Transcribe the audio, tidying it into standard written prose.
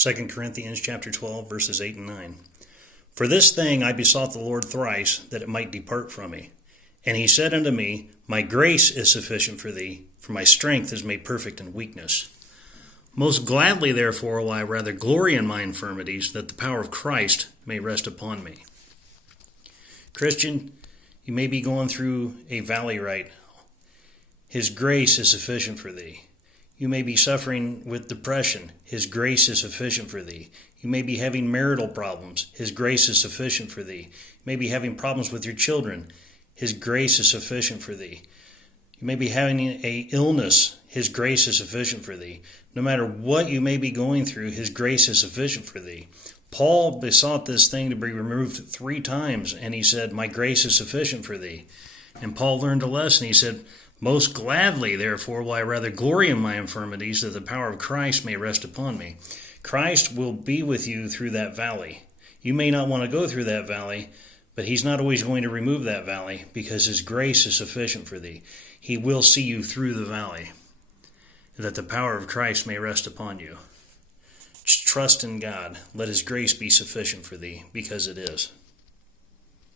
2 Corinthians chapter 12, verses 8 and 9. For this thing I besought the Lord thrice, that it might depart from me. And he said unto me, My grace is sufficient for thee, for my strength is made perfect in weakness. Most gladly, therefore, will I rather glory in my infirmities, that the power of Christ may rest upon me. Christian, you may be going through a valley right now. His grace is sufficient for thee. You may be suffering with depression. His grace is sufficient for thee. You may be having marital problems. His grace is sufficient for thee. You may be having problems with your children. His grace is sufficient for thee. You may be having an illness. His grace is sufficient for thee. No matter what you may be going through, His grace is sufficient for thee. Paul besought this thing to be removed 3 times, and he said, My grace is sufficient for thee. And Paul learned a lesson. He said, Most gladly, therefore, will I rather glory in my infirmities, that the power of Christ may rest upon me. Christ will be with you through that valley. You may not want to go through that valley, but He's not always going to remove that valley, because His grace is sufficient for thee. He will see you through the valley, that the power of Christ may rest upon you. Just trust in God. Let His grace be sufficient for thee, because it is.